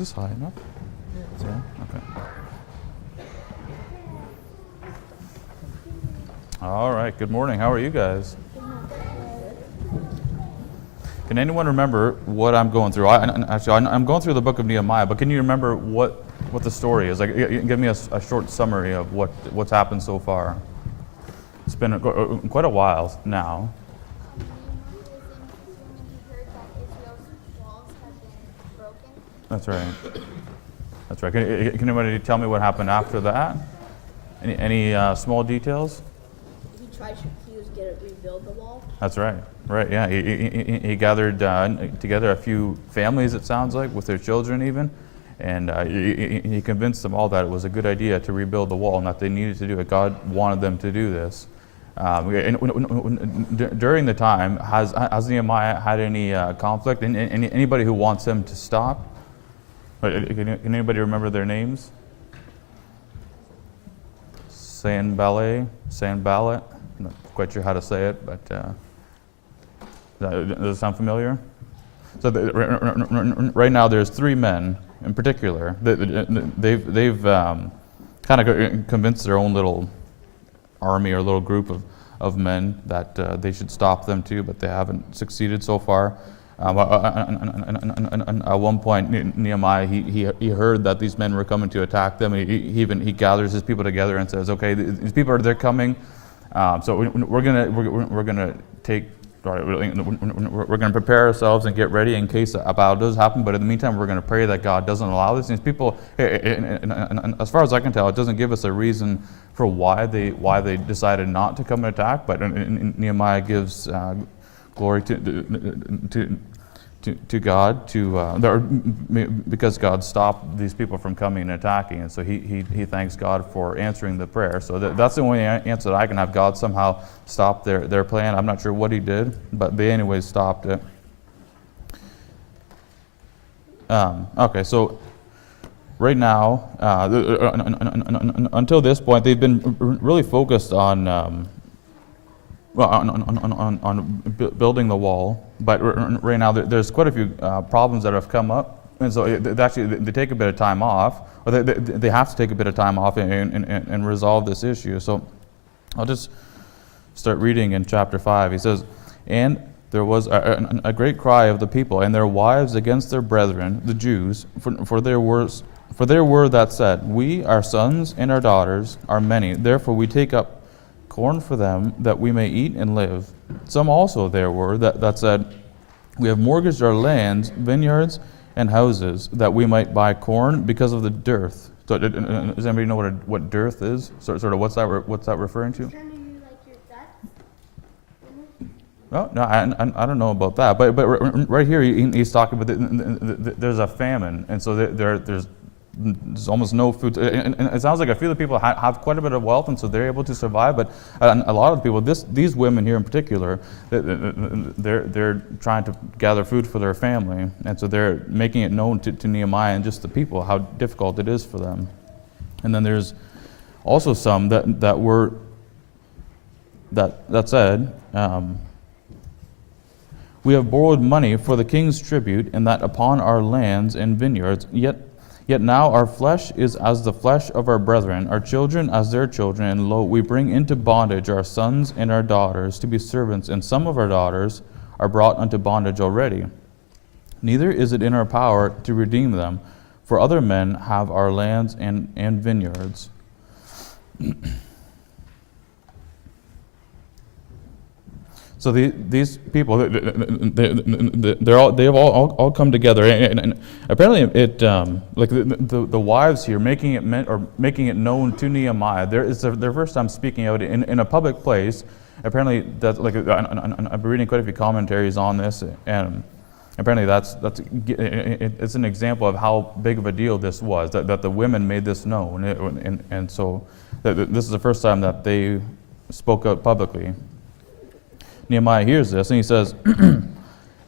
this high enough? Yeah. Okay. All right. Good morning. How are you guys? Can anyone remember what I'm going through? I'm going through the book of Nehemiah, but can you remember what the story is? Like, give me a short summary of what's happened so far. It's been quite a while now. That's right. That's right. Can anybody tell me what happened after that? Any small details? He was going to rebuild the wall. That's right. Right, yeah. He gathered together a few families, it sounds like, with their children even, and he convinced them all that it was a good idea to rebuild the wall and that they needed to do it. God wanted them to do this. During the time, has Nehemiah had any conflict? Anybody who wants him to stop? Can anybody remember their names? Sanballat? I'm not quite sure how to say it, but does it sound familiar? So right now there's three men in particular. They've kind of convinced their own little army or little group of men that they should stop them too, but they haven't succeeded so far. At one point, Nehemiah he heard that these men were coming to attack them. He gathers his people together and says, "Okay, these people they're coming. So we're gonna take. We're gonna prepare ourselves and get ready in case a battle does happen. But in the meantime, we're gonna pray that God doesn't allow this." And these people, and as far as I can tell, it doesn't give us a reason for why they decided not to come and attack. But Nehemiah gives glory to God because God stopped these people from coming and attacking, and so he thanks God for answering the prayer. So that's the only answer that I can have. God somehow stopped their plan. I'm not sure what he did, but they anyways stopped it. Okay, so right now, until this point, they've been really focused on building the wall, but right now there's quite a few problems that have come up, and so they take a bit of time off, or they have to take a bit of time off and resolve this issue. So I'll just start reading in chapter 5. He says, "And there was a great cry of the people and their wives against their brethren, the Jews, for there were that said, We, our sons and our daughters, are many, therefore we take up corn for them, that we may eat and live. Some also there were that said, We have mortgaged our lands, vineyards, and houses, that we might buy corn because of the dearth." So, does anybody know what dearth is? Sort of what's that referring to? No, I don't know about that. But right here he's talking about there's a famine, and so there's almost no food, and it sounds like a few of the people have quite a bit of wealth, and so they're able to survive. But a lot of the people, these women here in particular, they're trying to gather food for their family, and so they're making it known to Nehemiah and just the people how difficult it is for them. And then there's also some that said, "We have borrowed money for the king's tribute, and that upon our lands and vineyards, Yet now our flesh is as the flesh of our brethren, our children as their children, and lo, we bring into bondage our sons and our daughters to be servants, and some of our daughters are brought unto bondage already. Neither is it in our power to redeem them, for other men have our lands and vineyards." So these people, they've all come together, and apparently like the wives here making it known to Nehemiah. It's their first time speaking out in a public place. Apparently, that's like I've been reading quite a few commentaries on this, and apparently it's an example of how big of a deal this was that the women made this known, and so this is the first time that they spoke out publicly. Nehemiah hears this, and he says,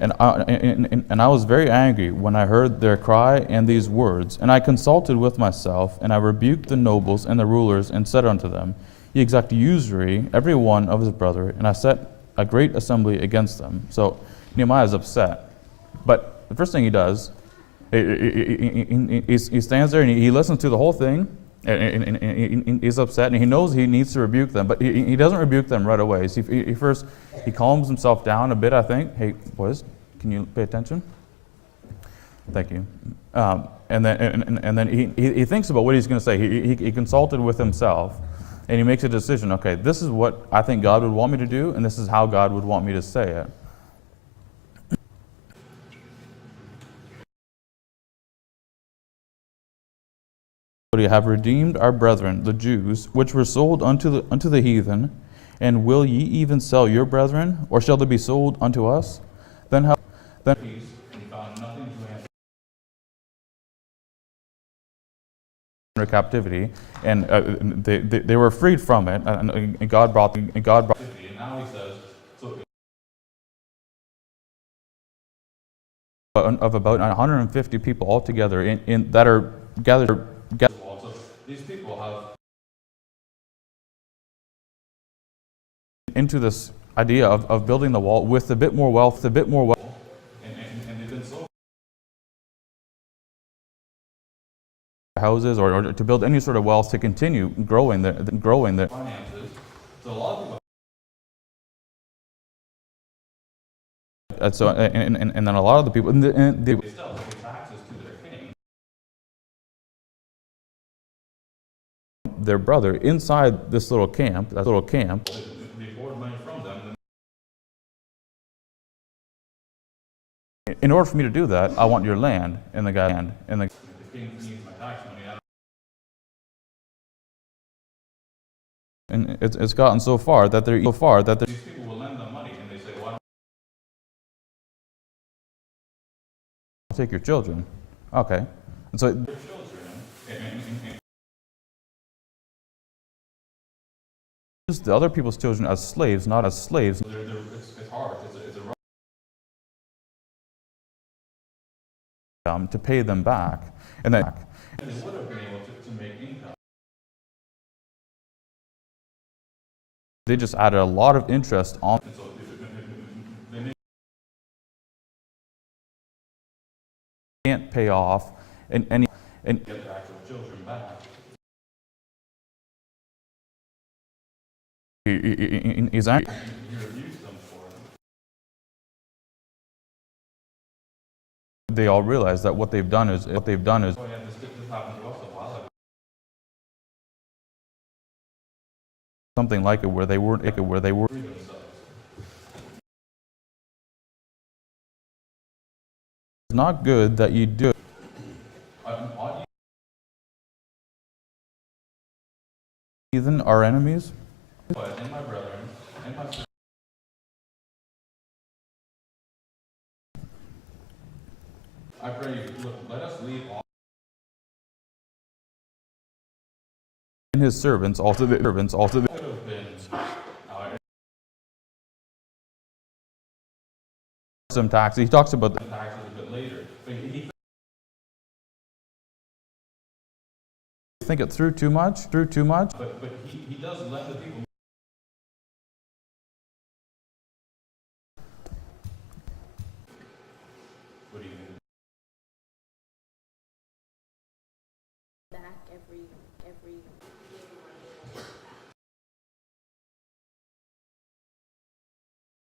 and I was very angry when I heard their cry and these words. And I consulted with myself, and I rebuked the nobles and the rulers, and said unto them, Ye exact usury, every one of his brother, and I set a great assembly against them. So Nehemiah is upset. But the first thing he does He stands there and he listens to the whole thing, and he's upset, and he knows he needs to rebuke them, but he doesn't rebuke them right away. So first he calms himself down a bit, I think. Hey, boys, can you pay attention? Thank you. And then he thinks about what he's going to say. He consulted with himself, and he makes a decision. Okay, this is what I think God would want me to do, and this is how God would want me to say it. You have redeemed our brethren, the Jews, which were sold unto the heathen, and will ye even sell your brethren, or shall they be sold unto us? Then how? Then he found nothing to answer under captivity, and they were freed from it, and God brought them. And now he says, so of about 150 people altogether in that are gathered. So these people have into this idea of building the wall with a bit more wealth, and they've been so houses or to build any sort of wealth to continue growing the finances. So a lot of people. And then a lot of the people they still pay taxes to their king. Their brother inside this little camp, they borrowed money from them. In order for me to do that, I want your land. And the king needs my tax money. And it's gotten so far that these people will lend them money, and they say, "Why don't you take your children?" Okay, and so their children. Use the other people's children as slaves, not as slaves. It's hard. It's a to pay them back, and they would have been able to make income. They just added a lot of interest on. And so they can't pay off and get their actual children back. He's actually he rebukes them for it. They all realize that what they've done is oh yeah, this happened to us a while ago. Something like it where they were themselves. It's not good that you do. Heathen are enemies. But and my brethren, and my sisters, I pray you, let us leave all and his servants also the could have been some taxes. He talks about the taxes a bit later, but he think it through too much. But he does let the people. What do you mean? Back every.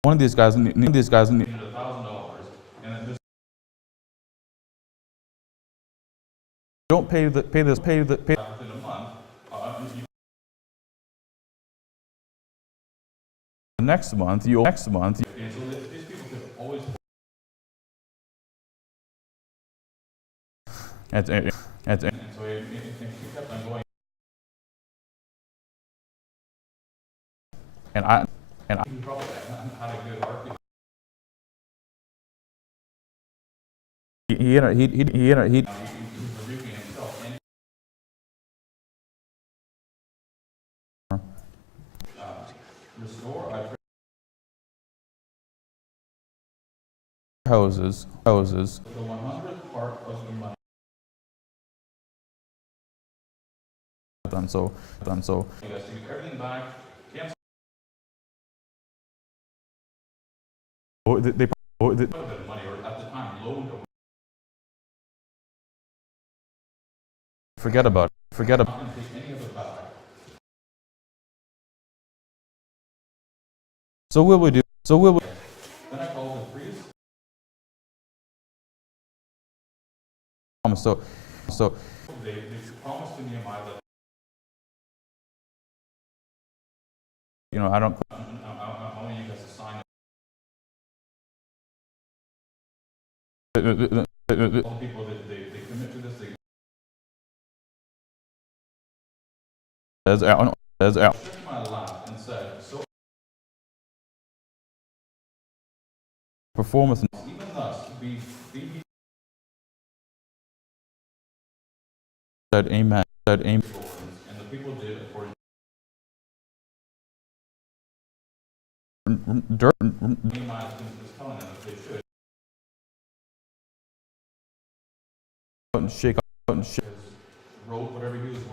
One of these guys needed $1,000, and then this don't pay this within a month. Next month, and so these people could always. And so he kept on going. And I probably had a good heart. He rebuking himself. Restore, I pray. Houses. The 100th part of the money. Done so. You guys to give everything back. Cancel. They put a bit of money, or at the time loaned Forget about it. Forget about it. So will we do? So will we? Then I called the priest. So they promised to Nehemiah that I don't. I want you guys to sign it. All the people that they commit to this. As Al. Shook my lap and said, "So performeth even thus be." Said amen. Said amen. And the people did according. Nehemiah is telling them that they should. Out and shake out and shake. Rope, whatever he was.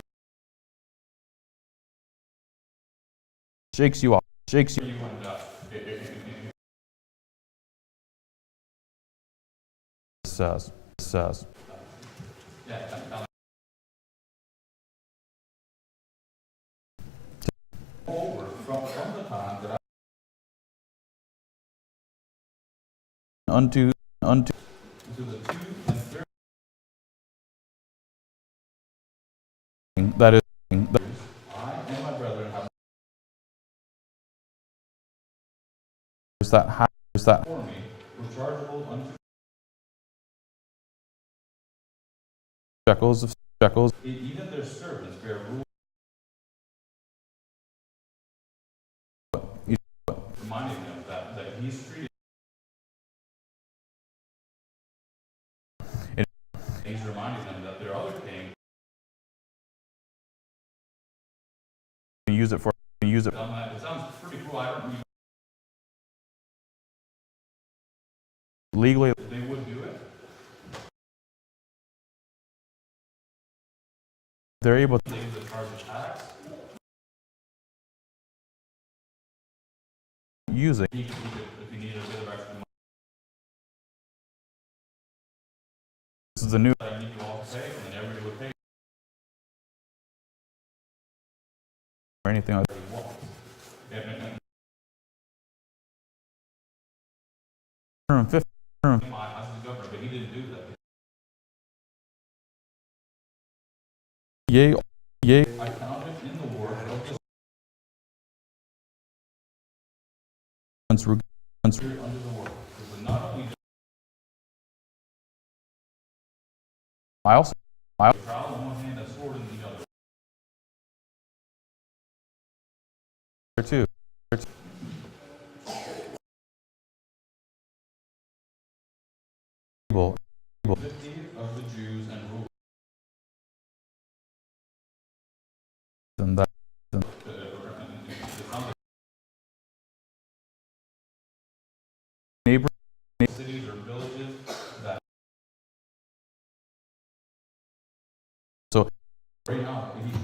Shakes you off. Shakes you. Says. Yeah. Over from the time that I unto to the 2 and 3 that is I and my brethren have is that for me were chargeable unto shekels even their servants bear rule. Reminding them that he's treated. He's reminding them that their other king use it. It sounds pretty cool. I don't legally they would do it. They're able to charge a tax. Using if you need a bit of extra money. This is the new that I need you all to pay, and then everybody would pay or anything like that. Term 50 term. I was the governor, but he didn't do that. Yea, I found it in the word of this. Under the word. Not only I also trowel in one hand, a sword in the other. There too. Of the Jews and rulers. And that neighbor cities or villages that so right now he's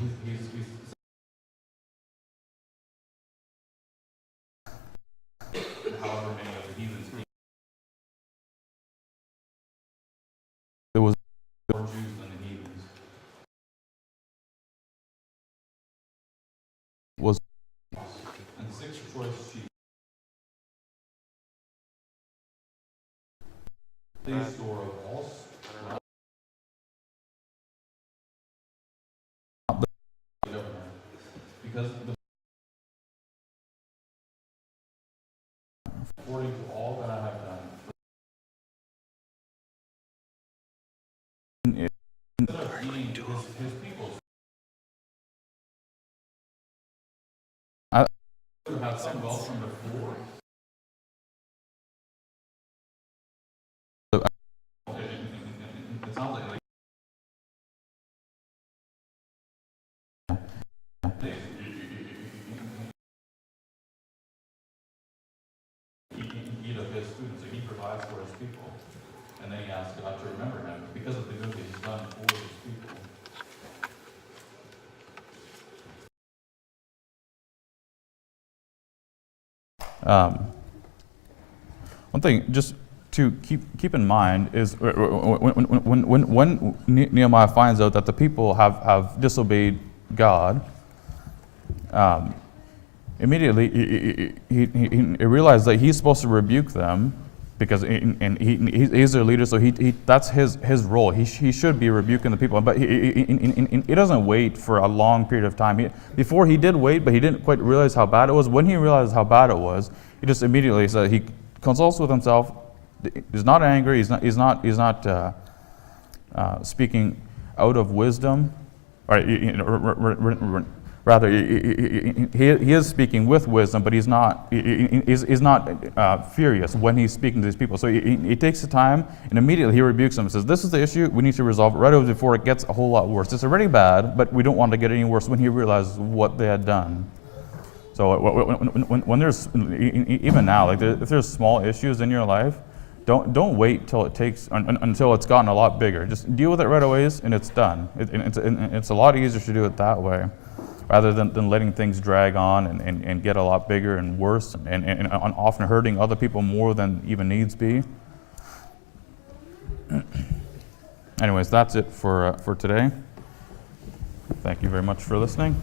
however many of the heathens there was more Jews than the heathens was and 6 choice sheep. They store of all because according to all that I have done instead of eating his people I have some wealth from before. It sounds like eat of his food, so he provides for his people. And then he asks God to remember him because of the good that he's done for his people. One thing, just to keep in mind is when Nehemiah finds out that the people have disobeyed God, immediately he realized that he's supposed to rebuke them because he's their leader, so that's his role. He should be rebuking the people, but he doesn't wait for a long period of time. Before he did wait, but he didn't quite realize how bad it was. When he realized how bad it was, he just immediately said, he consults with himself. He's not angry. He's not speaking out of wisdom. Rather, he is speaking with wisdom, but he's not furious when he's speaking to these people. So he takes the time, and immediately he rebukes them and says, this is the issue, we need to resolve it right away before it gets a whole lot worse. It's already bad, but we don't want to get any worse when he realizes what they had done. So when there's, even now, like if there's small issues in your life, don't wait till until it's gotten a lot bigger. Just deal with it right away, and it's done. It's a lot easier to do it that way, rather than letting things drag on and get a lot bigger and worse, and often hurting other people more than even needs be. Anyways, that's it for today. Thank you very much for listening.